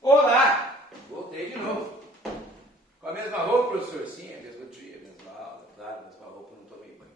Olá! Voltei de novo. Com a mesma roupa, professor? Sim, a mesma dia, a mesma aula, claro, a mesma roupa, não tomei banho.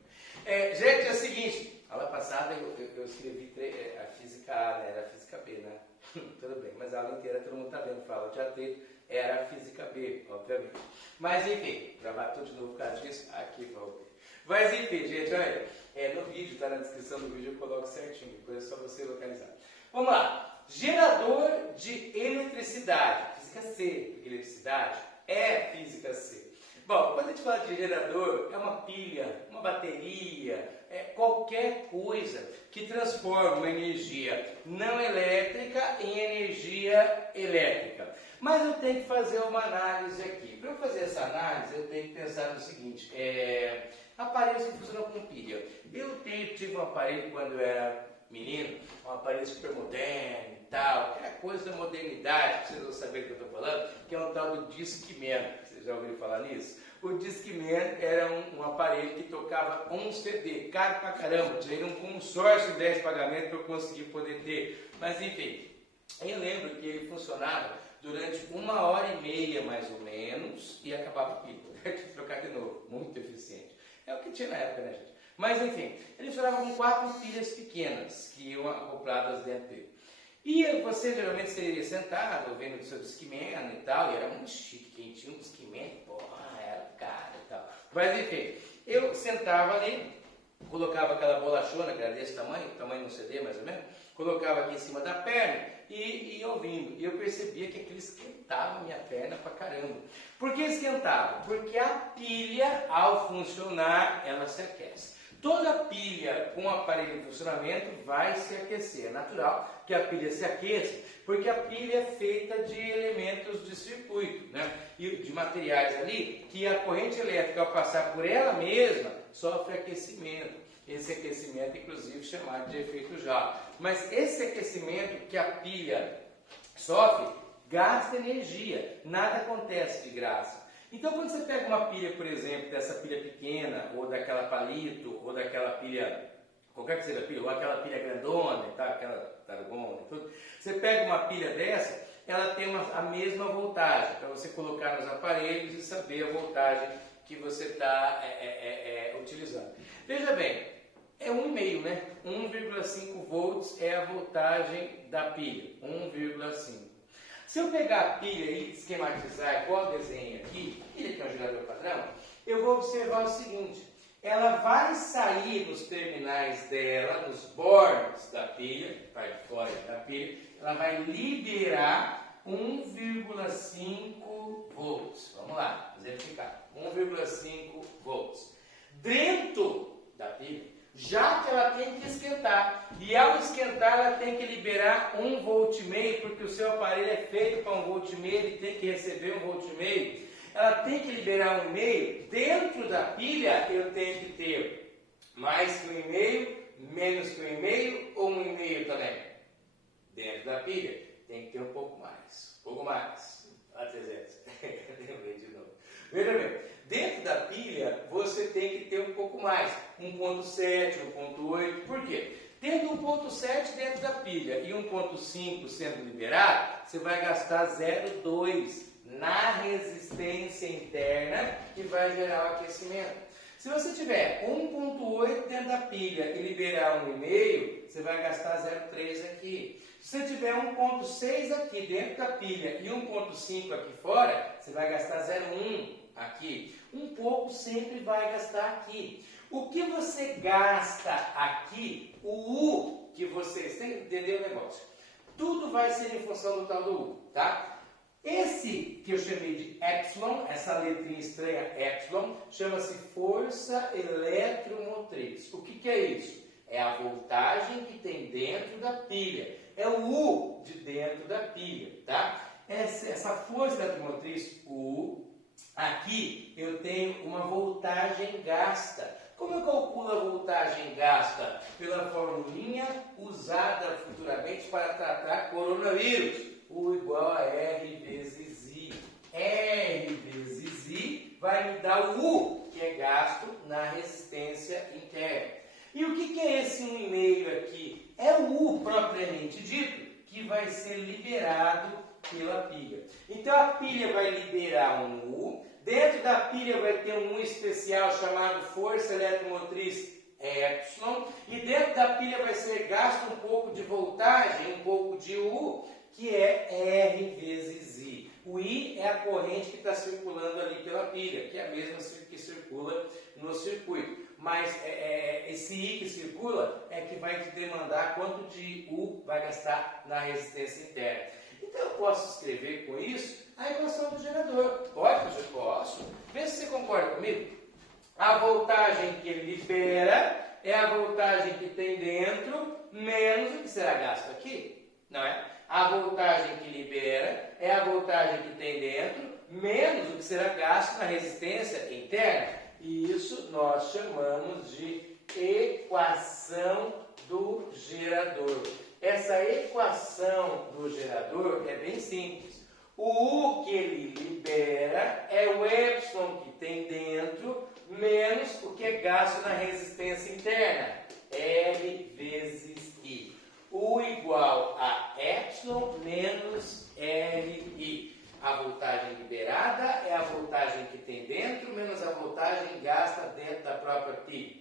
Gente, é o seguinte, aula passada eu escrevi a física A, né? Era a física B, né? Tudo bem, mas a aula inteira todo mundo está vendo, fala de AT, era a física B, obviamente. Mas enfim, gravar tudo de novo por causa disso, aqui voltei. Mas enfim, gente, olha, no vídeo, tá na descrição do vídeo, eu coloco certinho, depois é só você localizar. Vamos lá. Gerador de eletricidade, física C, porque eletricidade é física C. Bom, quando a gente fala de gerador, é uma pilha, uma bateria, qualquer coisa que transforma uma energia não elétrica em energia elétrica. Mas eu tenho que fazer uma análise aqui. Para eu fazer essa análise, eu tenho que pensar no seguinte, aparelhos que funcionam com pilha. Eu tive um aparelho quando eu era menino, um aparelho super moderno e tal, aquela coisa da modernidade, que vocês vão saber o que eu estou falando, que é um tal do Discman. Vocês já ouviram falar nisso? O Discman era um aparelho que tocava um CD, caro pra caramba, tirei um consórcio de 10 pagamentos para eu conseguir poder ter. Mas enfim, eu lembro que ele funcionava durante 1h30 mais ou menos e acabava a pilha. Eu tive que trocar de novo, muito eficiente. É o que tinha na época, né, gente? Mas enfim, ele funcionava com 4 pilhas pequenas que iam acopladas dentro dele. E você geralmente seria sentado, ouvindo o seu Discman e tal, e era muito chique, quem tinha um Discman, era caro e tal. Mas enfim, eu sentava ali, colocava aquela bolachona, que era desse tamanho de um CD mais ou menos, colocava aqui em cima da perna e ia ouvindo. E eu percebia que aquilo esquentava a minha perna pra caramba. Por que esquentava? Porque a pilha, ao funcionar, ela se aquece. Toda pilha com aparelho em funcionamento vai se aquecer. É natural que a pilha se aqueça, porque a pilha é feita de elementos de circuito, né? E de materiais ali, que a corrente elétrica, ao passar por ela mesma, sofre aquecimento. Esse aquecimento, inclusive, chamado de efeito Joule. Mas esse aquecimento que a pilha sofre, gasta energia. Nada acontece de graça. Então, quando você pega uma pilha, por exemplo, dessa pilha pequena, ou daquela palito, ou daquela pilha, qualquer que seja a pilha, ou aquela pilha grandona, tá? Aquela targona e tudo, você pega uma pilha dessa, ela tem a mesma voltagem, para você colocar nos aparelhos e saber a voltagem que você está utilizando. Veja bem, é 1,5, né? 1,5 volts é a voltagem da pilha, 1,5. Se eu pegar a pilha e esquematizar igual eu desenho aqui, pilha que é um gerador padrão, eu vou observar o seguinte, ela vai sair nos terminais dela, nos bornes da pilha, parte de fora da pilha, ela vai liberar 1,5 volts. Vamos lá, exemplificar. 1,5 volts. Dentro da pilha, já que ela tem que esquentar, e ao esquentar ela tem que liberar 1,5 volt, porque o seu aparelho é feito para 1,5 volt, ele tem que receber 1,5 volt, ela tem que liberar 1,5, dentro da pilha eu tenho que ter mais que 1,5, menos que 1,5 ou 1,5 também? Dentro da pilha tem que ter um pouco mais, a 300, lembrei de novo. Veja bem, dentro da pilha você tem que ter um pouco mais, 1,7, 1,8, por quê? Tendo 1,7 dentro da pilha e 1,5 sendo liberado, você vai gastar 0,2 na resistência interna que vai gerar o aquecimento. Se você tiver 1,8 dentro da pilha e liberar 1,5, você vai gastar 0,3 aqui. Se você tiver 1,6 aqui dentro da pilha e 1,5 aqui fora, você vai gastar 0,1 aqui. Um pouco sempre vai gastar aqui. O que você gasta aqui, o U que vocês têm que entender o negócio. Tudo vai ser em função do tal do U, tá? Esse que eu chamei de epsilon, essa letrinha estranha epsilon, chama-se força eletromotriz. O que é isso? É a voltagem que tem dentro da pilha. É o U de dentro da pilha, tá? Essa força eletromotriz, U, aqui eu tenho uma voltagem gasta. Como eu calculo a voltagem gasta? Pela formulinha usada futuramente para tratar coronavírus. U igual a R vezes I. R vezes I vai me dar o U, que é gasto na resistência interna. E o que é esse 1,5 aqui? É o U propriamente dito, que vai ser liberado pela pilha. Então a pilha vai liberar um U, dentro da pilha vai ter um U especial chamado força eletromotriz epsilon, e dentro da pilha vai ser gasto um pouco de voltagem, um pouco de U, que é R vezes I. O I é a corrente que está circulando ali pela pilha, que é a mesma que circula no circuito. Mas esse I que circula é que vai te demandar quanto de U vai gastar na resistência interna. Então eu posso escrever com isso a equação do gerador. Pode, eu posso. Vê se você concorda comigo. A voltagem que ele libera é a voltagem que tem dentro, menos o que será gasto aqui, não é? A voltagem que libera é a voltagem que tem dentro, menos o que será gasto na resistência interna. E isso nós chamamos de equação do gerador. Essa equação do gerador é bem simples. O U que ele libera é o epsilon que tem dentro, menos o que é gasto na resistência interna, R vezes I. U igual a epsilon menos RI. A voltagem liberada é a voltagem que tem dentro, menos a voltagem gasta dentro da própria pilha.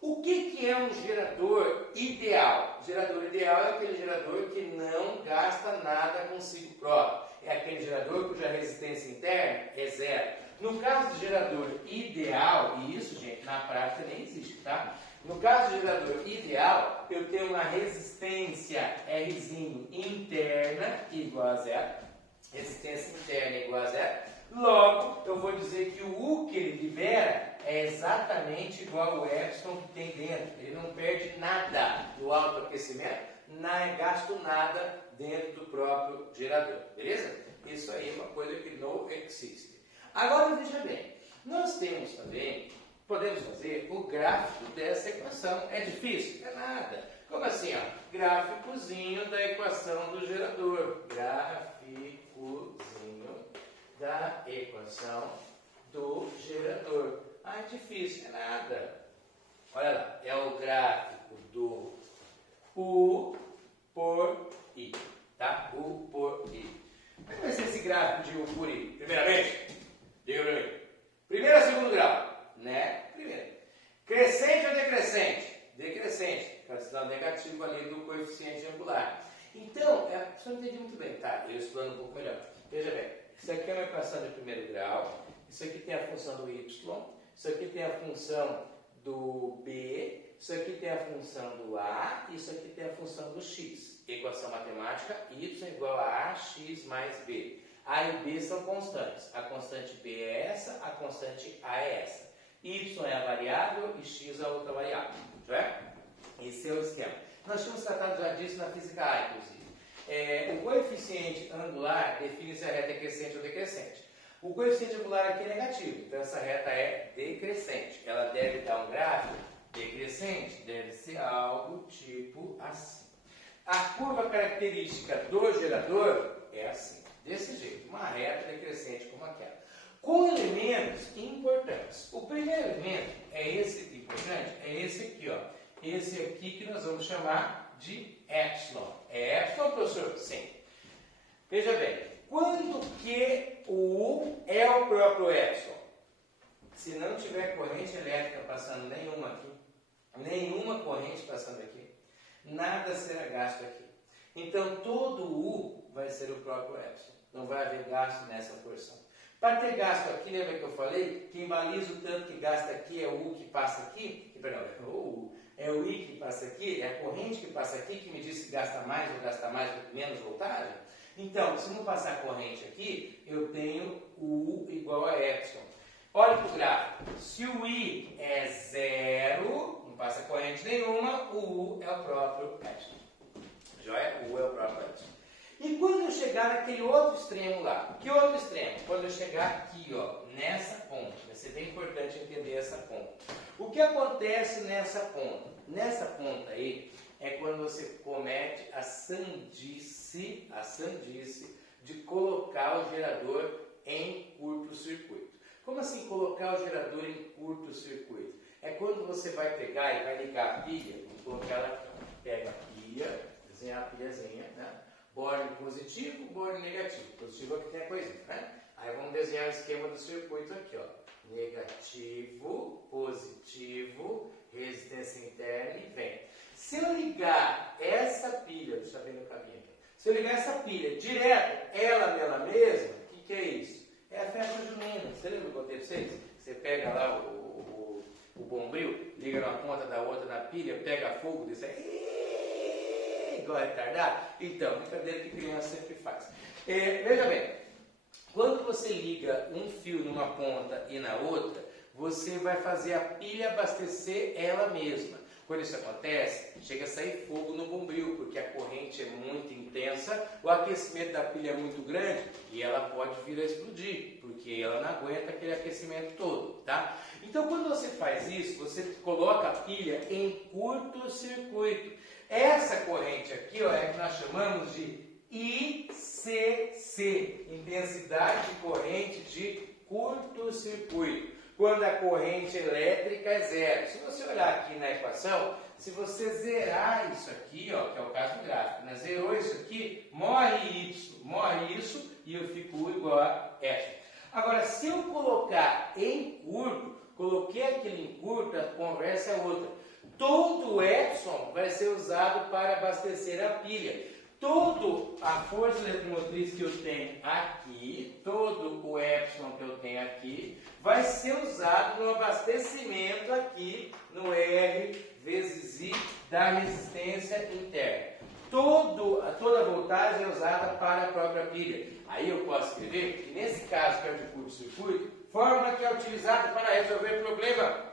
O que é um gerador ideal? Gerador ideal é aquele gerador que não gasta nada consigo próprio. É aquele gerador cuja resistência interna é zero. No caso do gerador ideal, e isso, gente, na prática nem existe, tá? No caso do gerador ideal, eu tenho uma resistência Rzinho interna igual a zero. Resistência interna igual a zero. Logo, eu vou dizer que o U que ele libera é exatamente igual ao epsilon que tem dentro. Ele não perde nada do autoaquecimento, não é gasto nada dentro do próprio gerador. Beleza? Isso aí é uma coisa que não existe. Agora veja bem, nós temos também, podemos fazer o gráfico dessa equação. É difícil? É nada. Como assim? Ó? Gráficozinho da equação do gerador. Gráficozinho da equação do gerador. Ah, é difícil, é nada. Olha lá, é o gráfico do U por I, tá? U por I. Como é que vai ser esse gráfico de U por I? Primeiramente, diga para mim. Primeiro ou segundo grau? Né? Primeiro. Crescente ou decrescente? Decrescente. Para sinal negativo ali do coeficiente angular. Então, você não entendi muito bem, tá? Eu explano um pouco melhor. Veja bem, isso aqui é uma equação de primeiro grau, isso aqui tem a função do y, isso aqui tem a função do b, isso aqui tem a função do a, e isso aqui tem a função do x. Equação matemática, y igual a ax mais b. A e b são constantes. A constante b é essa, a constante a é essa. Y é a variável e x é a outra variável. Certo? Esse é o esquema. Nós tínhamos tratado já disso na física A, inclusive. O coeficiente angular define se a reta é crescente ou decrescente. O coeficiente angular aqui é negativo, então essa reta é decrescente. Ela deve dar um gráfico decrescente, deve ser algo tipo assim. A curva característica do gerador é assim, desse jeito, uma reta decrescente como aquela. Com elementos importantes. O primeiro elemento é esse importante, é esse aqui, ó. Esse aqui que nós vamos chamar de epsilon. É epsilon, professor? Sim. Veja bem, quando que o U é o próprio epsilon? Se não tiver corrente elétrica passando nenhuma aqui, nenhuma corrente passando aqui, nada será gasto aqui. Então, todo U vai ser o próprio epsilon. Não vai haver gasto nessa porção. Para ter gasto aqui, lembra que eu falei? Quem baliza o tanto que gasta aqui é o U que passa aqui? Perdão, é o I que passa aqui, é a corrente que passa aqui que me diz se gasta mais ou gasta menos voltagem. Então, se não passar corrente aqui, eu tenho o U igual a epsilon. Olha para o gráfico. Se o I é zero, não passa corrente nenhuma, o U é o próprio epsilon. Joia? O U é o próprio epsilon. E quando eu chegar naquele outro extremo lá? Que outro extremo? Quando eu chegar aqui, ó, nessa ponta. Vai ser bem importante entender essa ponta. O que acontece nessa ponta? Nessa ponta aí é quando você comete a sandice de colocar o gerador em curto-circuito. Como assim colocar o gerador em curto-circuito? É quando você vai pegar e vai ligar a pilha, vamos colocar ela aqui, ó. Pega a pilha, desenhar a pilhazinha, né? borne positivo, borne negativo. Positivo é o que tem a coisinha, né? Aí vamos desenhar o esquema do circuito aqui, ó. Negativo, positivo, resistência interna e vem. Se eu ligar essa pilha, deixa eu ver no caminho aqui. Se eu ligar essa pilha direto, ela nela mesma, o que é isso? É a festa junina. Você lembra que eu contei pra vocês? Você pega lá o bombril, liga numa ponta da outra na pilha, pega fogo, desse aí, igual retardado. Então, brincadeira que criança sempre faz. Veja bem, quando você liga um fio numa ponta e na outra, você vai fazer a pilha abastecer ela mesma. Quando isso acontece, chega a sair fogo no bombril, porque a corrente é muito intensa, o aquecimento da pilha é muito grande e ela pode vir a explodir, porque ela não aguenta aquele aquecimento todo, tá? Então, quando você faz isso, você coloca a pilha em curto-circuito. Essa corrente aqui, ó, é que nós chamamos de ICC, intensidade de corrente de curto-circuito. Quando a corrente elétrica é zero. Se você olhar aqui na equação, se você zerar isso aqui, ó, que é o caso do gráfico, né? Zerou isso aqui, morre isso, e eu fico U igual a F. Agora, se eu colocar em curto, coloquei aquilo em curto, a conversa é outra. Todo o epsilon vai ser usado para abastecer a pilha. Toda a força eletromotriz que eu tenho aqui, todo o epsilon que eu tenho aqui, vai ser usado no abastecimento aqui no R vezes I da resistência interna. Toda a voltagem é usada para a própria pilha. Aí eu posso escrever que nesse caso que é o de curto-circuito, fórmula que é utilizada para resolver o problema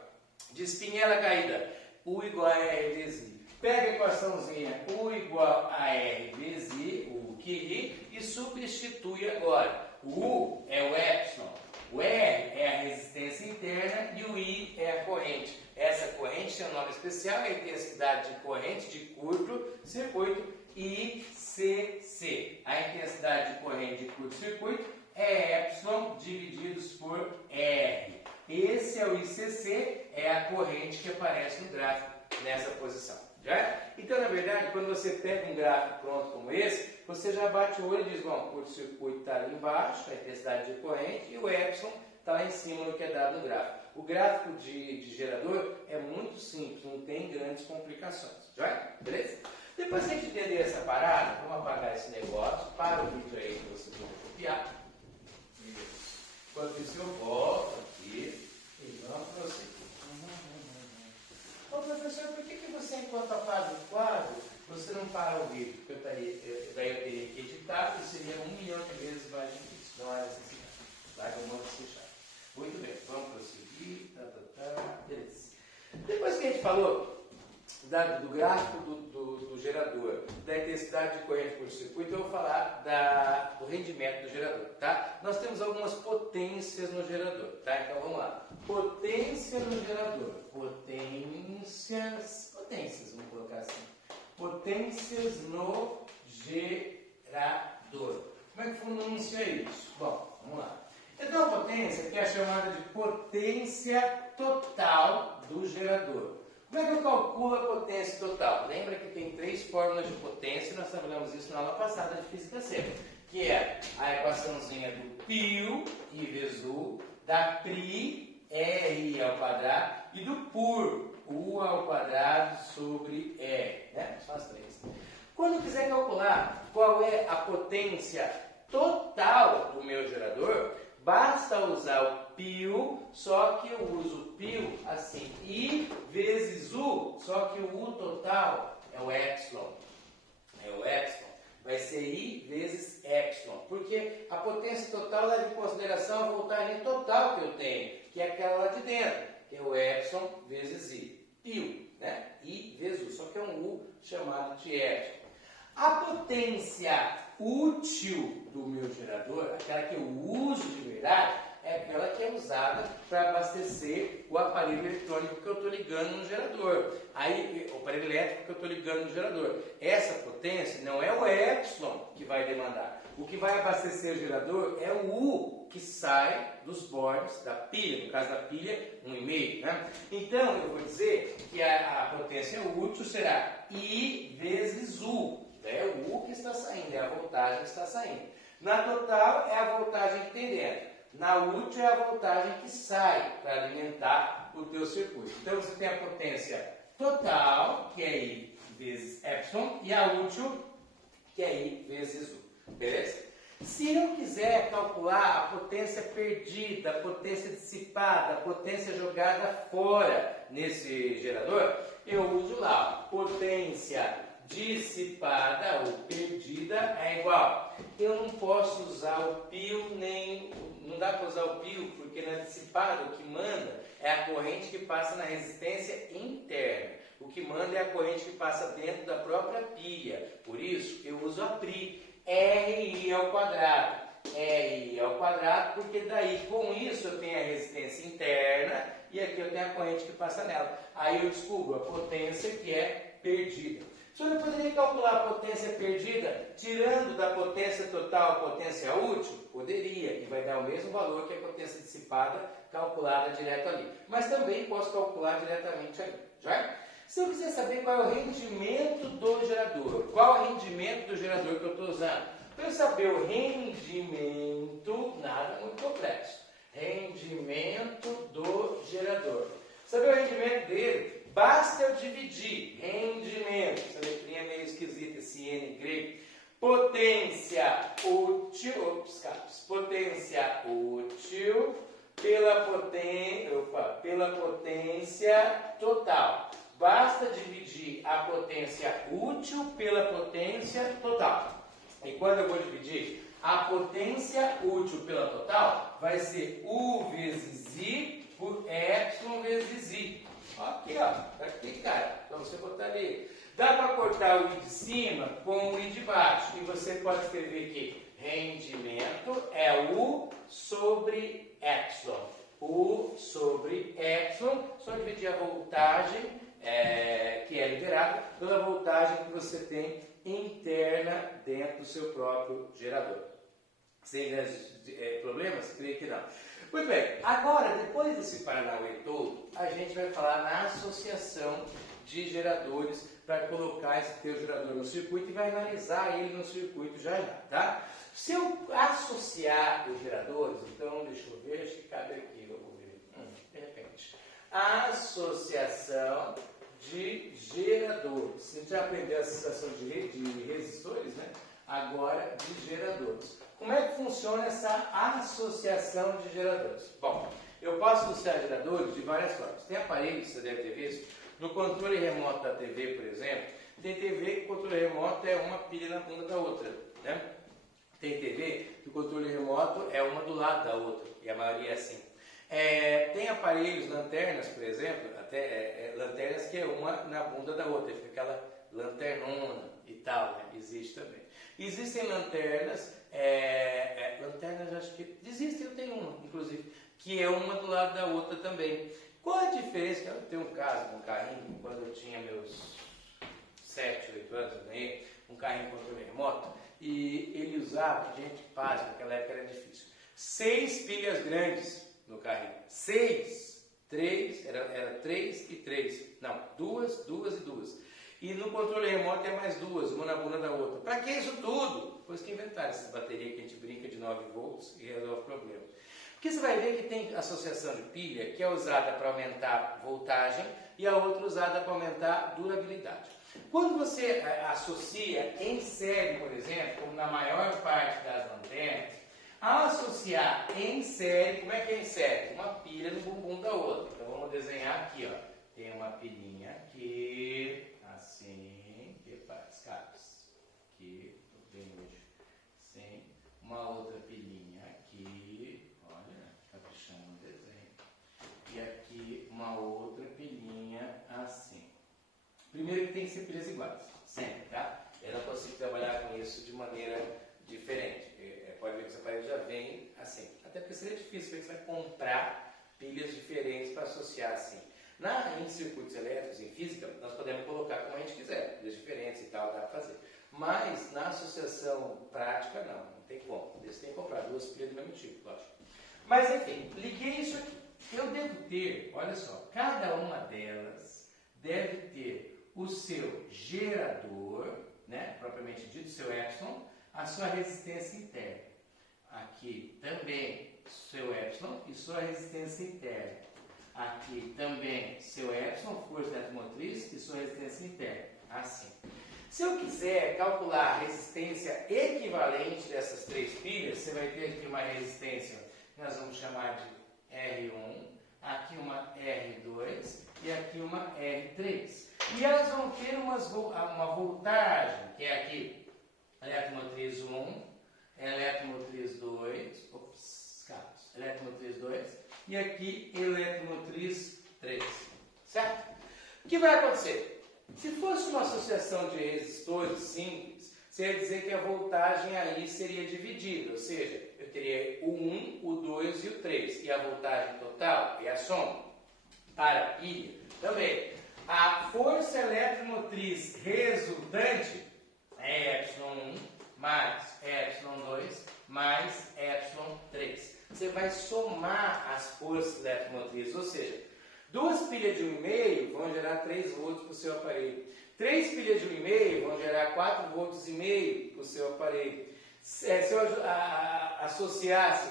de espinhela caída. U igual a R vezes I. Pega a equaçãozinha U igual a R vezes I, o que I, e substitui agora. O U é o epsilon, o R é a resistência interna e o I é a corrente. Essa corrente tem um nome especial, é a intensidade de corrente de curto-circuito, ICC. A intensidade de corrente de curto-circuito é epsilon divididos por R. Esse é o ICC, é a corrente que aparece no gráfico nessa posição. Já? Então, na verdade, quando você pega um gráfico pronto como esse, você já bate o olho e diz, bom, o curto-circuito está ali embaixo, a intensidade de corrente, e o epsilon está lá em cima no que é dado no gráfico. O gráfico de gerador é muito simples, não tem grandes complicações. Já? Beleza? Depois que a gente entender essa parada, vamos apagar esse negócio, para o vídeo aí que você vai copiar. Enquanto isso eu volto aqui e vamos prosseguir. Ô professor, por que você, enquanto apaga o quadro, você não para o vídeo? Porque daí eu teria que editar e seria 1 milhão de vezes mais difícil. Não há necessidade. Larga o modo fechado. Muito bem, vamos prosseguir. Beleza. Depois que a gente falou do gráfico do gerador, da intensidade de corrente por circuito, eu vou falar do rendimento do gerador, tá? Nós temos algumas potências no gerador, tá? Então vamos lá. Potência no gerador. Potências, vamos colocar assim. Potências no gerador. Como é que pronuncia isso? Bom, vamos lá. Então a potência que é chamada de potência total do gerador. Como é que eu calculo a potência total? Lembra que tem 3 fórmulas de potência, nós trabalhamos isso na aula passada de Física C, que é a equaçãozinha do π, I vezes U, da Pri, RI ao quadrado, e do por, U ao quadrado sobre R. Né? São as 3. Quando eu quiser calcular qual é a potência total do meu gerador, basta usar o π, só que eu uso o π assim, I vezes U, só que o U total é o epsilon. Vai ser I vezes epsilon, porque a potência total leva em consideração a voltagem total que eu tenho, que é aquela lá de dentro, que é o epsilon vezes I. π, né? I vezes U, só que é um U chamado de epsilon. A potência útil do meu gerador, aquela que eu uso de verdade, é aquela que é usada para abastecer o aparelho eletrônico que eu estou ligando no gerador. Aí, o aparelho elétrico que eu estou ligando no gerador. Essa potência não é o epsilon que vai demandar. O que vai abastecer o gerador é o U que sai dos bornes da pilha, no caso da pilha, 1,5. Né? Então, eu vou dizer que a potência útil será I vezes U. É o U que está saindo, é a voltagem que está saindo. Na total é a voltagem que tem dentro. Na útil é a voltagem que sai para alimentar o teu circuito. Então você tem a potência total, que é I vezes epsilon, e a útil, que é I vezes U. Beleza? Se eu quiser calcular a potência perdida, a potência dissipada, a potência jogada fora nesse gerador, eu uso lá, potência dissipada ou perdida é igual. Eu não posso usar o pio nem... Não dá para usar o pio porque na dissipada o que manda é a corrente que passa na resistência interna. O que manda é a corrente que passa dentro da própria pilha. Por isso eu uso a PRI. RI ao quadrado. RI ao quadrado, porque daí com isso eu tenho a resistência interna e aqui eu tenho a corrente que passa nela. Aí eu descubro a potência que é perdida. O senhor poderia calcular a potência perdida tirando da potência total a potência útil? Poderia, e vai dar o mesmo valor que a potência dissipada calculada direto ali. Mas também posso calcular diretamente ali. Já? Se eu quiser saber qual é o rendimento do gerador, qual é o rendimento do gerador que eu estou usando, para eu saber o rendimento, nada muito complexo, rendimento do gerador. Saber o rendimento dele, basta eu dividir rendimento, essa letrinha é meio esquisita, esse N grego, potência útil, potência útil pela potência total. Basta dividir a potência útil pela potência total. E quando eu vou dividir a potência útil pela total, vai ser U vezes I por Epsilon vezes I. Aqui, ó. Tá aqui, cara. Então você botar ali. Dá para cortar o I de cima com o I de baixo. E você pode escrever aqui. Rendimento é U sobre Epsilon. U sobre Epsilon. Só dividir a voltagem que é liberada pela voltagem que você tem interna dentro do seu próprio gerador. Sem problemas? Creio que não. Muito bem, agora, depois desse paranauê todo, a gente vai falar na associação de geradores para colocar esse teu gerador no circuito e vai analisar ele no circuito já, tá? Se eu associar os geradores, então, deixa eu ver, acho que cabe aqui, eu vou ver, de repente. Associação de geradores. Você já aprendeu a associação de resistores, né? Agora de geradores. Como é que funciona essa associação de geradores? Bom, eu posso associar geradores de várias formas. Tem aparelhos, você deve ter visto, no controle remoto da TV, por exemplo, tem TV que o controle remoto é uma pilha na bunda da outra, né? Tem TV que o controle remoto é uma do lado da outra, e a maioria é assim. Tem aparelhos, lanternas, por exemplo, até lanternas que é uma na bunda da outra, fica aquela lanternona e tal, né? Existe também. Existem lanternas, lanternas acho que existem, eu tenho uma, inclusive, que é uma do lado da outra também. Qual a diferença? Eu tenho um caso, um carrinho, quando eu tinha meus 7, 8 anos, eu ganhei um carrinho com controle remoto, e ele usava, gente, pasma, naquela época era difícil, 6 pilhas grandes no carrinho. 6, 3, era 3 e 3. Não, 2, 2 e 2. E no controle remoto é mais 2, uma na bunda da outra. Para que isso tudo? Depois que inventaram essa bateria que a gente brinca de 9 volts e resolve o problema. Porque você vai ver que tem associação de pilha que é usada para aumentar voltagem e a outra usada para aumentar durabilidade. Quando você associa em série, por exemplo, como na maior parte das lanternas, ao associar em série, como é que é em série? Uma pilha no bumbum da outra. Então vamos desenhar aqui, ó. Tem uma pilhinha aqui, assim, que faz cabos. Aqui, bem hoje. Sim. Uma outra pilhinha aqui, olha, caprichando no desenho. E aqui uma outra pilhinha assim. Primeiro que tem que ser pilhas iguais, sempre, tá? Eu não consigo trabalhar com isso de maneira diferente. Pode ver que os aparelhos já vêm assim. Até porque seria difícil, você vai comprar pilhas diferentes para associar assim. Em circuitos elétricos, em física, nós podemos colocar como a gente quiser, pilhas diferentes e tal, dá para fazer. Mas na associação prática, não tem como. Você tem que comprar 2 pilhas do mesmo tipo, lógico. Mas enfim, liguei isso aqui. Eu devo ter, olha só, cada uma delas deve ter o seu gerador, né, propriamente dito, seu epsilon, a sua resistência interna. Aqui também seu epsilon e sua resistência interna. Aqui também seu epsilon, força eletromotriz e sua resistência interna. Assim. Se eu quiser calcular a resistência equivalente dessas três pilhas, você vai ter aqui uma resistência que nós vamos chamar de R1, aqui uma R2 e aqui uma R3. E elas vão ter uma voltagem, que é aqui eletromotriz 1, eletromotriz 2, eletromotriz 2 e aqui eletromotriz 3, certo? O que vai acontecer? Se fosse uma associação de resistores simples, você ia dizer que a voltagem aí seria dividida, ou seja, eu teria o 1, o 2 e o 3, e a voltagem total é a soma. Para a pilha também, a força eletromotriz resultante é ε1 mais ε2 mais ε3. Você vai somar as forças eletromotrizes, ou seja, duas pilhas de 1,5 vão gerar 3 volts para o seu aparelho. 3 pilhas de 1,5 vão gerar 4,5 volts para o seu aparelho. Se eu associasse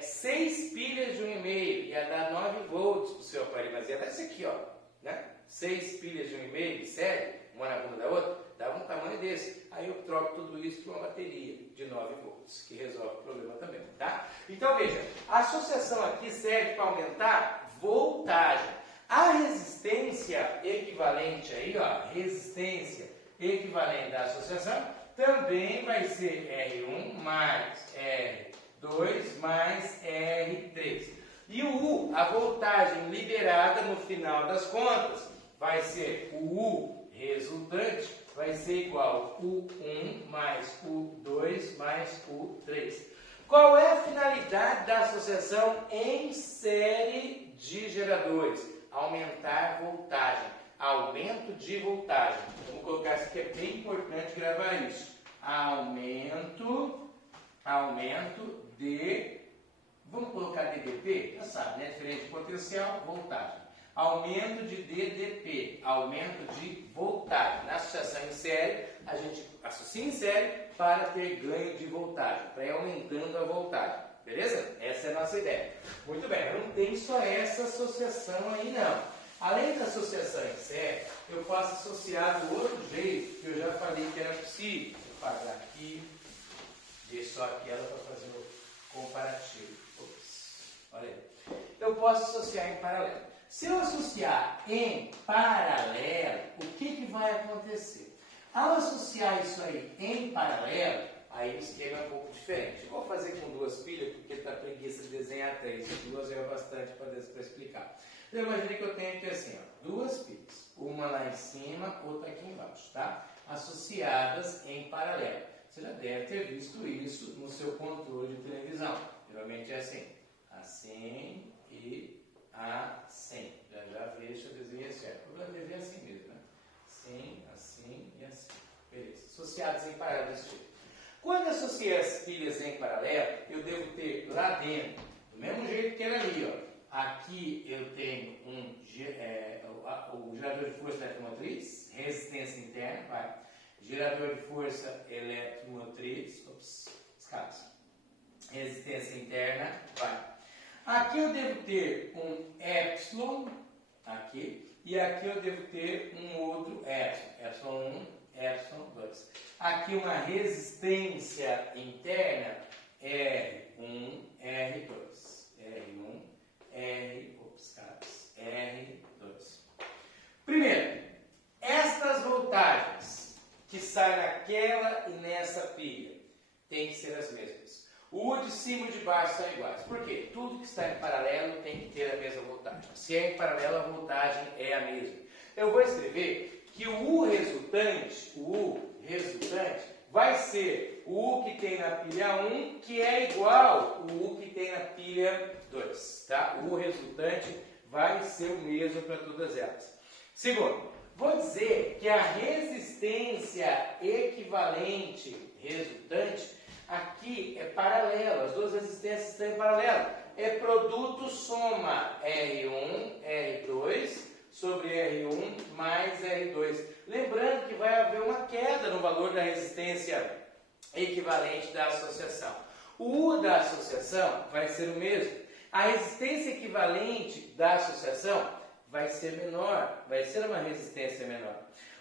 6 pilhas de 1,5, ia dar 9 volts para o seu aparelho. Mas ia dar isso aqui, ó, né? 6 pilhas de 1,5 de série, uma na bunda da outra, dava um tamanho desse. Aí eu troco tudo isso por uma bateria de 9 volts, que resolve o problema também, tá? Então veja, a associação aqui serve para aumentar voltagem. A resistência equivalente aí, ó, resistência equivalente da associação, também vai ser R1 mais R2 mais R3. E o U, a voltagem liberada no final das contas, vai ser o U resultante, vai ser igual a U1 mais U2 mais U3. Qual é a finalidade da associação em série de geradores? Aumentar voltagem. Aumento de voltagem. Vamos colocar isso aqui, é bem importante gravar isso. Aumento de... Vamos colocar DDP? Já sabe, né? Diferente de potencial, voltagem. Aumento de DDP, aumento de voltagem. Na associação em série, a gente associa em série para ter ganho de voltagem, para ir aumentando a voltagem. Beleza? Essa é a nossa ideia. Muito bem, não tem só essa associação aí não. Além da associação em série, eu posso associar do outro jeito, que eu já falei que era possível. Vou apagar aqui, deixo só aquela para fazer o comparativo. Ops, olha aí. Eu posso associar em paralelo. Se eu associar em paralelo, o que vai acontecer? Ao associar isso aí em paralelo, aí o esquema é um pouco diferente. Eu vou fazer com duas pilhas, porque está preguiça de desenhar três. Duas é bastante para explicar. Então, imagine que eu tenho aqui assim, ó, duas pilhas. Uma lá em cima, outra aqui embaixo, tá? Associadas em paralelo. Você já deve ter visto isso no seu controle de televisão. Geralmente é assim. Assim e assim. Já vejo o desenho certo. O problema é assim mesmo, né? Assim, assim e assim. Beleza. Associados em paralelo desse tipo. Quando eu associei as pilhas em paralelo, eu devo ter lá dentro, do mesmo jeito que era ali, ó. Aqui eu tenho o gerador de força eletromotriz, resistência interna, vai. Gerador de força eletromotriz, escadas. Resistência interna, vai. Aqui eu devo ter um epsilon, aqui, e aqui eu devo ter um outro epsilon 1, epsilon 2. Aqui uma resistência interna, R1, R2. R1, R2. Primeiro, estas voltagens que saem naquela e nessa pilha têm que ser as mesmas. O U de cima e o de baixo são iguais. Por quê? Tudo que está em paralelo tem que ter a mesma voltagem. Se é em paralelo, a voltagem é a mesma. Eu vou escrever que o U resultante vai ser o U que tem na pilha 1, que é igual ao U que tem na pilha 2. Tá? O U resultante vai ser o mesmo para todas elas. Segundo, vou dizer que a resistência equivalente resultante aqui é paralela, as duas resistências estão em paralelo. É produto soma R1, R2 sobre R1 mais R2. Lembrando que vai haver uma queda no valor da resistência equivalente da associação. O U da associação vai ser o mesmo. A resistência equivalente da associação vai ser menor, vai ser uma resistência menor.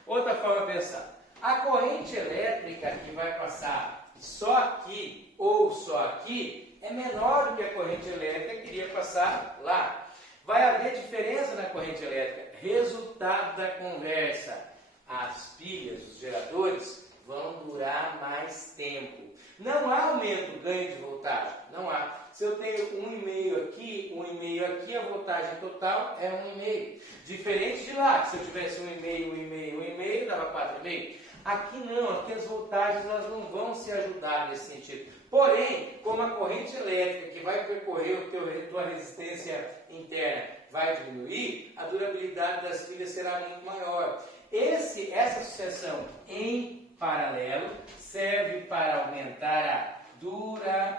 Outra forma de pensar, a corrente elétrica que vai passar só aqui ou só aqui é menor do que a corrente elétrica que iria passar lá. Vai haver diferença na corrente elétrica. Resultado da conversa, as pilhas, os geradores, vão durar mais tempo. Não há aumento, ganho de voltagem, não há. Se eu tenho 1,5 aqui, 1,5 aqui, a voltagem total é 1,5. Diferente de lá, que se eu tivesse 1,5, 1,5, 1,5, dava 4,5. Aqui não, aqui as voltagens elas não vão se ajudar nesse sentido. Porém, como a corrente elétrica que vai percorrer a tua resistência interna vai diminuir, a durabilidade das pilhas será muito maior. Essa associação em paralelo serve para aumentar a durabilidade.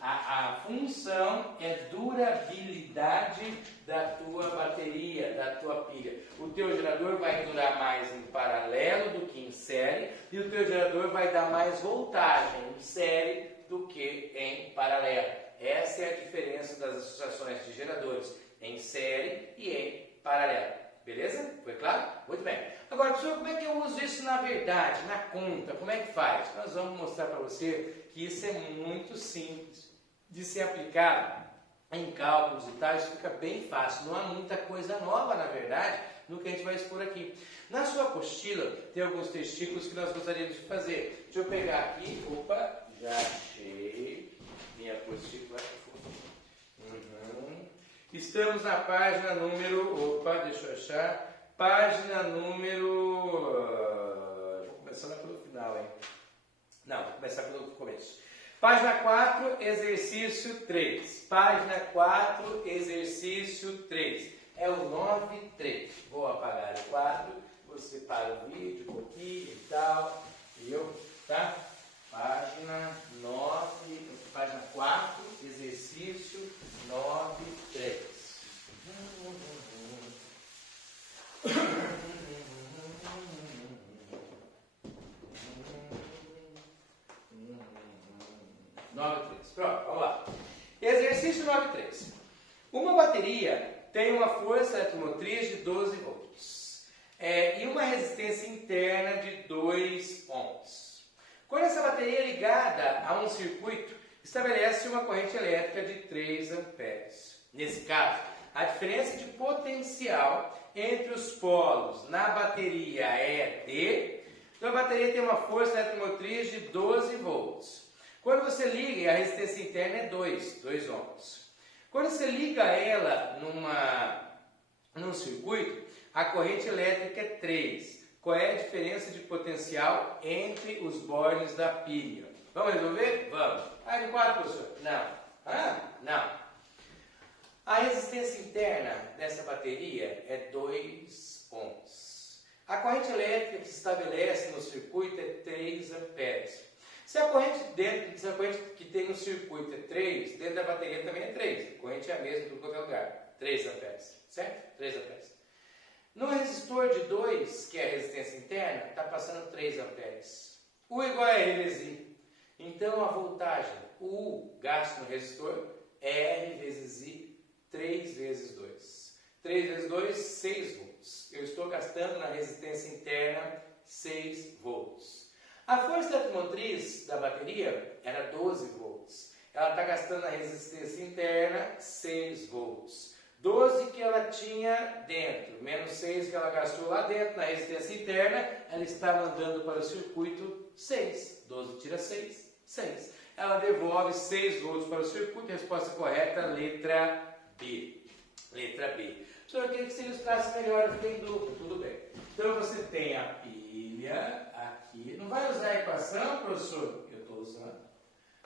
A função é durabilidade da tua bateria, da tua pilha. O teu gerador vai durar mais em paralelo do que em série e o teu gerador vai dar mais voltagem em série do que em paralelo. Essa é a diferença das associações de geradores em série e em paralelo. Beleza? Foi claro? Muito bem. Agora, professor, como é que eu uso isso na verdade, na conta? Como é que faz? Nós vamos mostrar para você que isso é muito simples de ser aplicado em cálculos e tal. Isso fica bem fácil. Não há muita coisa nova, na verdade, no que a gente vai expor aqui. Na sua apostila, tem alguns testículos que nós gostaríamos de fazer. Deixa eu pegar aqui. Opa, já achei minha apostila. Estamos na página número... Opa, deixa eu achar. Página número... Vou começar pelo final, hein? Não, vou começar pelo começo. Página 4, exercício 3. Página 4, exercício 3. É o 9.3. Vou apagar o quadro. Você para o vídeo um pouquinho e tal. Tá? Página 9... Página 4, exercício 9.3. Pronto, vamos lá. Exercício 9.3. Uma bateria tem uma força eletromotriz de 12 volts e uma resistência interna de 2 ohms. Quando essa bateria é ligada a um circuito, estabelece uma corrente elétrica de 3 amperes. Nesse caso, a diferença de potencial entre os polos na bateria é de... Então a bateria tem uma força eletromotriz de 12 volts. Quando você liga, a resistência interna é 2 ohms. Quando você liga ela num circuito, a corrente elétrica é 3. Qual é a diferença de potencial entre os bornes da pilha? Vamos resolver? Vamos. Ah, de 4, professor? Não. Não. A resistência interna dessa bateria é 2 ohms. A corrente elétrica que se estabelece no circuito é 3 amperes. Se a corrente que tem no circuito é 3, dentro da bateria também é 3. A corrente é a mesma em qualquer lugar. 3 amperes. Certo? 3 amperes. No resistor de 2, que é a resistência interna, está passando 3 amperes. U igual a R vezes I. Então a voltagem, U gasto no resistor, é R vezes I, 3 vezes 2. 3 vezes 2, 6 volts. Eu estou gastando na resistência interna 6 volts. A força eletromotriz da bateria era 12 volts. Ela está gastando na resistência interna 6 volts. 12 que ela tinha dentro, menos 6 que ela gastou lá dentro na resistência interna, ela está mandando para o circuito 6. 12 tira 6, 6. Ela devolve 6 volts para o circuito. Resposta correta, letra B. Letra B. Só eu queria que você ilustrasse melhor, eu fiquei em dúvida, tudo bem. Então você tem a pilha aqui. Não vai usar a equação, professor? Eu estou usando.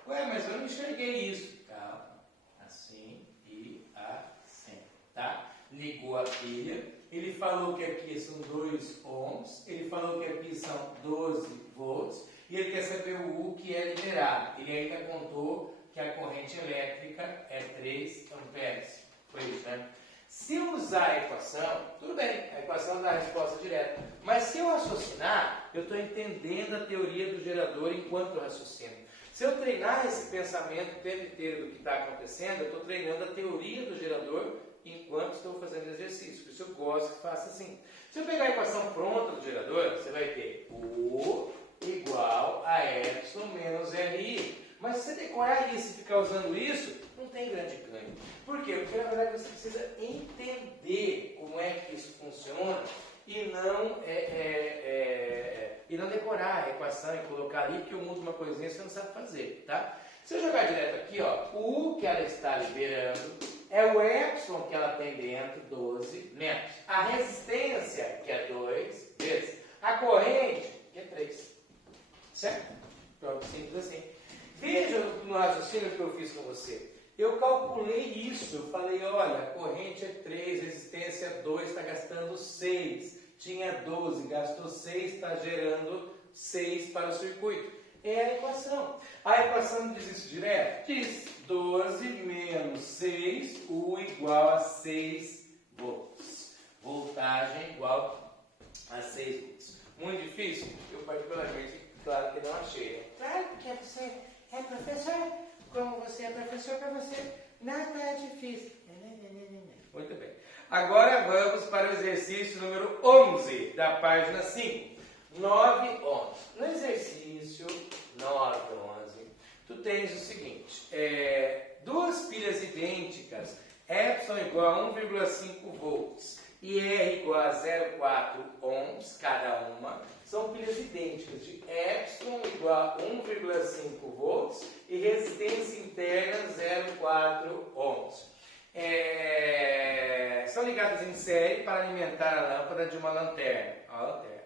Ué, mas eu não enxerguei isso. Calma. Assim e assim. Tá? Ligou a pilha. Ele falou que aqui são 2 ohms. Ele falou que aqui são 12 volts. E ele quer saber o U que é liberado. Ele ainda contou que a corrente elétrica é 3 amperes. Foi isso, né? Se eu usar a equação, tudo bem, a equação dá a resposta direta. Mas se eu raciocinar, eu estou entendendo a teoria do gerador enquanto eu raciocino. Se eu treinar esse pensamento o tempo inteiro do que está acontecendo, eu estou treinando a teoria do gerador enquanto estou fazendo exercício. Por isso eu gosto que faça assim. Se eu pegar a equação pronta do gerador, você vai ter U igual a Epsilon menos RI. Mas se você decorar isso e ficar usando isso, não tem grande ganho. Por quê? Porque na verdade você precisa entender como é que isso funciona e não decorar a equação e colocar ali que eu mudo uma coisinha que você não sabe fazer, tá? Se eu jogar direto aqui, ó, o U que ela está liberando é o epsilon que ela tem dentro, 12, menos a resistência, que é 2, vezes a corrente, que é 3. Certo? Pronto, simples assim. Veja no raciocínio que eu fiz com você. Eu calculei isso, eu falei, olha, a corrente é 3, resistência é 2, está gastando 6. Tinha 12, gastou 6, está gerando 6 para o circuito. É a equação. A equação diz isso direto? Diz 12 menos 6, U igual a 6 volts. Voltagem igual a 6 volts. Muito difícil? Eu particularmente, claro que não achei. Né? Claro, porque você é professor, como você é professor, para você nada é difícil. Muito bem. Agora vamos para o exercício número 11 da página 5. 9, 11. No exercício 9, 11, tu tens o seguinte, duas pilhas idênticas, Epsilon igual a 1,5 volts e R igual a 0,4 ohms cada uma, são pilhas idênticas de Epsilon igual a 1,5 volts e resistência interna 0,4 ohms. São ligadas em série para alimentar a lâmpada de uma lanterna. A lanterna.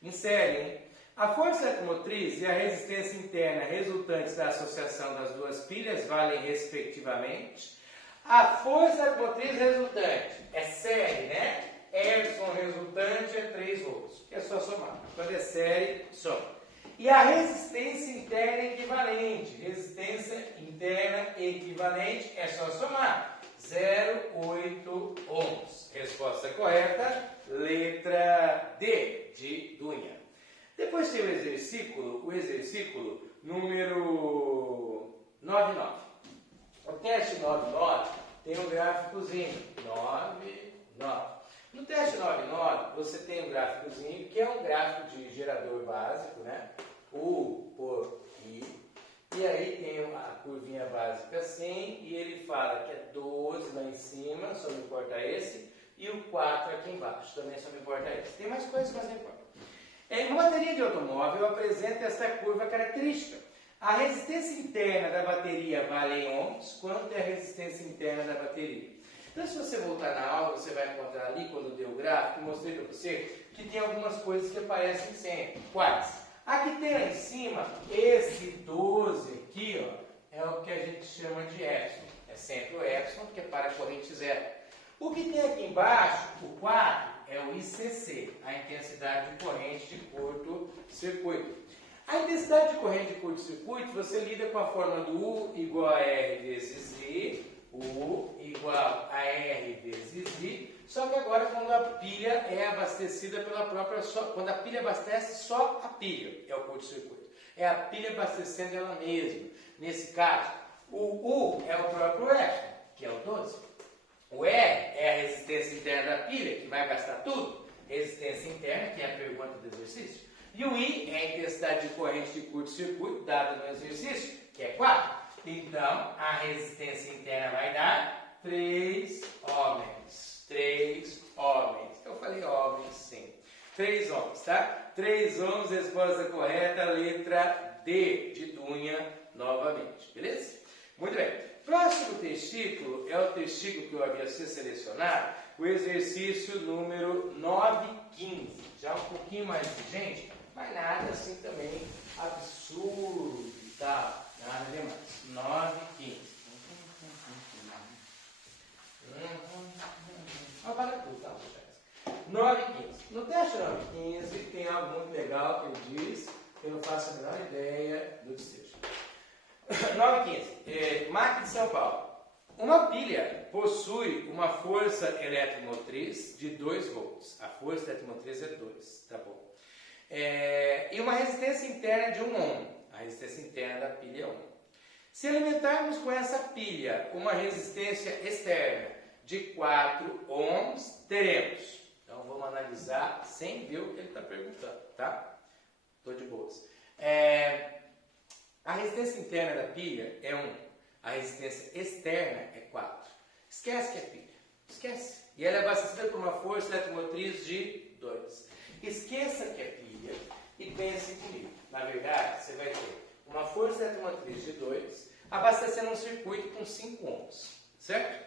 Em série, hein? A força motriz e a resistência interna resultantes da associação das duas pilhas valem respectivamente. A força motriz resultante é série, né? Epsilon resultante é 3 volts. É só somar. Quando é série, soma. E a resistência interna equivalente. Resistência interna equivalente é só somar. 0,8 ohms. Resposta correta, letra D, de Dunha. Depois tem o exercículo número 99. O teste 99 tem um gráficozinho, 99. No teste 99, você tem um gráficozinho, que é um gráfico de gerador básico, né? U por I. E aí tem a curvinha básica assim, e ele fala que é 12 lá em cima, só me importa esse, e o 4 aqui embaixo, também só me importa esse. Tem mais coisas, mas não importa. Numa bateria de automóvel, eu apresento essa curva característica. A resistência interna da bateria vale em ohms, quanto é a resistência interna da bateria? Então, se você voltar na aula, você vai encontrar ali, quando eu dei o gráfico, eu mostrei para você que tem algumas coisas que aparecem sempre. Quais? Aqui tem lá em cima, esse 12 aqui, ó, é o que a gente chama de epsilon. É sempre o epsilon, que é para a corrente zero. O que tem aqui embaixo, o 4, é o ICC, a intensidade de corrente de curto-circuito. A intensidade de corrente de curto-circuito, você lida com a fórmula do U igual a R vezes I, U igual a R vezes I, só que agora quando a pilha é abastecida pela própria... Quando a pilha abastece só a pilha, é o curto-circuito. É a pilha abastecendo ela mesma. Nesse caso, o U é o próprio epsilon, que é o 12. O R é a resistência interna da pilha, que vai gastar tudo. Resistência interna, que é a pergunta do exercício. E o I é a intensidade de corrente de curto-circuito, dada no exercício, que é 4. Então, a resistência interna vai dar 3 ohms. 3 ohms. Eu falei ohms, sim. 3 ohms, tá? 3 ohms, resposta correta, letra D, de Dunha, novamente. Beleza? Muito bem. Próximo testículo é o testículo que eu havia selecionado, o exercício número 915. Já um pouquinho mais exigente, mas nada assim também absurdo e tal. Nada demais. 915. Mas para tudo, tá? 915. No teste 915 tem algo muito legal que ele diz, que eu não faço a menor ideia do que seja. 915. MAC de São Paulo. uma pilha possui uma força eletromotriz de 2 volts. A força eletromotriz é 2, tá bom? E uma resistência interna de 1 ohm. A resistência interna da pilha é 1. Se alimentarmos com essa pilha uma resistência externa de 4 ohms, teremos. Então vamos analisar sem ver o que ele está perguntando, tá? Estou de boas. A resistência interna da pilha é 1. A resistência externa é 4. Esquece que é pilha. Esquece. E ela é abastecida por uma força eletromotriz de 2. Esqueça que é pilha e pense comigo. Na verdade, você vai ter uma força eletromotriz de 2 abastecendo um circuito com 5 ohms. Certo?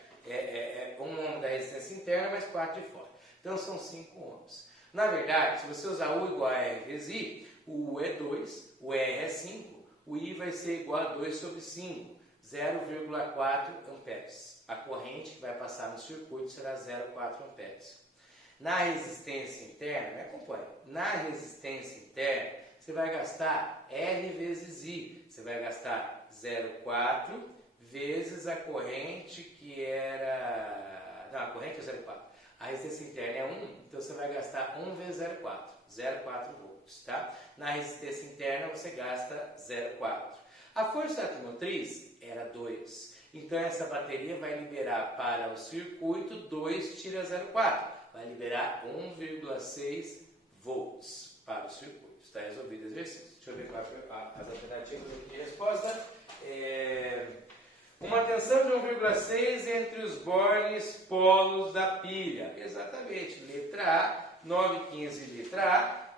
1 ohm da resistência interna mais 4 de fora. Então são 5 ohms. Na verdade, se você usar U igual a R vezes I, o U é 2, o R é 5, o I vai ser igual a 2 sobre 5, 0,4 amperes. A corrente que vai passar no circuito será 0,4 amperes. Na resistência interna, me acompanhe, na resistência interna, você vai gastar R vezes I. Você vai gastar 0,4 vezes a corrente que era... Não, a corrente é 0,4. A resistência interna é 1, então você vai gastar 1 vezes 0,4, 0,4 volts, tá? Na resistência interna você gasta 0,4. A força eletromotriz era 2, então essa bateria vai liberar para o circuito 2 tira 0,4, vai liberar 1,6 volts para o circuito. Está resolvido o exercício. Deixa eu ver quais as alternativas de resposta. Uma tensão de 1,6 entre os bornes polos da pilha. Exatamente. Letra A, 9,15 letra A.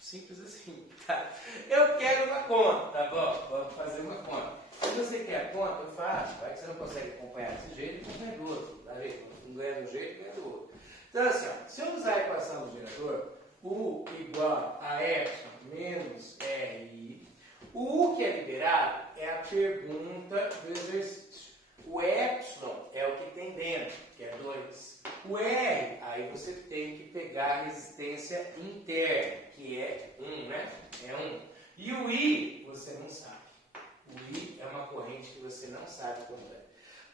Simples assim, tá? Eu quero uma conta, tá bom? Vamos fazer uma conta. Se você quer a conta, eu faço. Vai que você não consegue acompanhar desse jeito, não ganha do outro. Tá vendo? Um ganha de um jeito, ganha do outro. Então, assim, ó, se eu usar a equação do gerador, U igual a Epsilon menos RI, o U que é liberado é a pergunta do exercício. O Epsilon é o que tem dentro, que é 2. O R, aí você tem que pegar a resistência interna, que é 1, né? É 1. E o I, você não sabe. O I é uma corrente que você não sabe quanto é.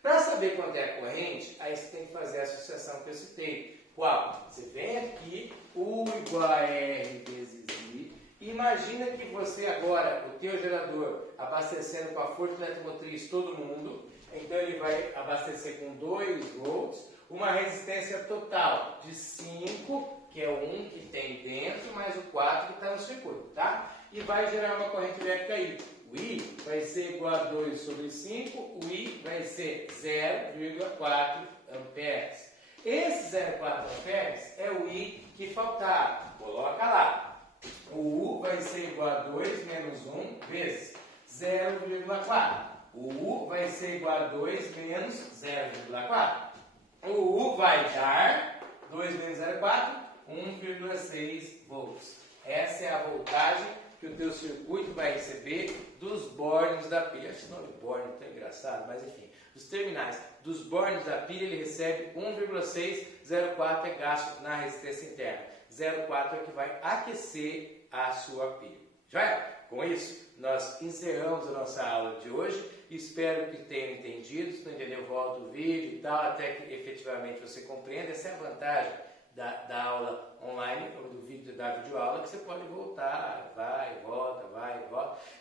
Para saber quanto é a corrente, aí você tem que fazer a associação que eu citei. Qual? Você vem aqui, U igual a R vezes I. Imagina que você agora, o teu gerador, abastecendo com a força eletromotriz todo mundo, então ele vai abastecer com 2 volts, uma resistência total de 5, que é o 1 que tem dentro, mais o 4 que está no circuito, tá? E vai gerar uma corrente elétrica aí. O I vai ser igual a 2 sobre 5, o I vai ser 0,4 amperes. Esse 0,4 amperes é o I que faltava. Coloca lá. O U vai ser igual a 2 menos 1 vezes 0,4. O U vai ser igual a 2 menos 0,4. O U vai dar 2 menos 0,4, 1,6 volts. Essa é a voltagem que o teu circuito vai receber dos bornes da pilha. Esse nome borne é tão engraçado, mas enfim. Dos terminais dos bornes da pilha ele recebe 1,604 é gasto na resistência interna. 0,4 é que vai aquecer a sua pilha. Já? Com isso, nós encerramos a nossa aula de hoje. Espero que tenham entendido. Se não entendeu, volta o vídeo e tal, até que efetivamente você compreenda. Essa é a vantagem da aula online, ou do vídeo da videoaula, que você pode voltar, vai, volta.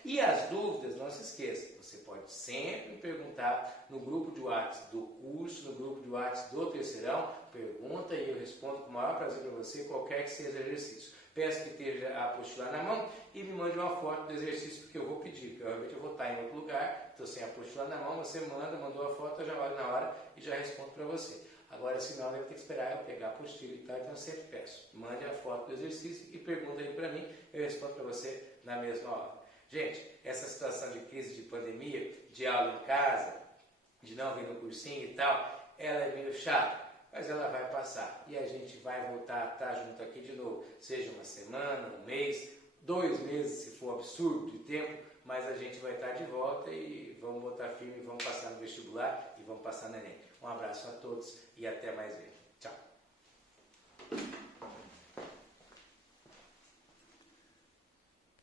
E as dúvidas, não se esqueça, você pode sempre perguntar no grupo de WhatsApp do curso, no grupo de WhatsApp do terceirão, pergunta e eu respondo com o maior prazer para você, qualquer que seja o exercício. Peço que esteja a apostila na mão e me mande uma foto do exercício, porque eu vou pedir. Provavelmente eu vou estar em outro lugar, estou sem a apostila na mão, você mandou a foto, eu já olho na hora e já respondo para você. Agora, senão, eu tenho que esperar eu pegar a apostila e tal, então eu sempre peço. Mande a foto do exercício e pergunta aí para mim, eu respondo para você na mesma hora. Gente, essa situação de crise, de pandemia, de aula em casa, de não vir no cursinho e tal, ela é meio chata. Mas ela vai passar e a gente vai voltar a estar junto aqui de novo. Seja uma semana, um mês, 2 meses, se for absurdo de tempo, mas a gente vai estar de volta e vamos botar firme, vamos passar no vestibular e vamos passar no Enem. Um abraço a todos e até mais vezes.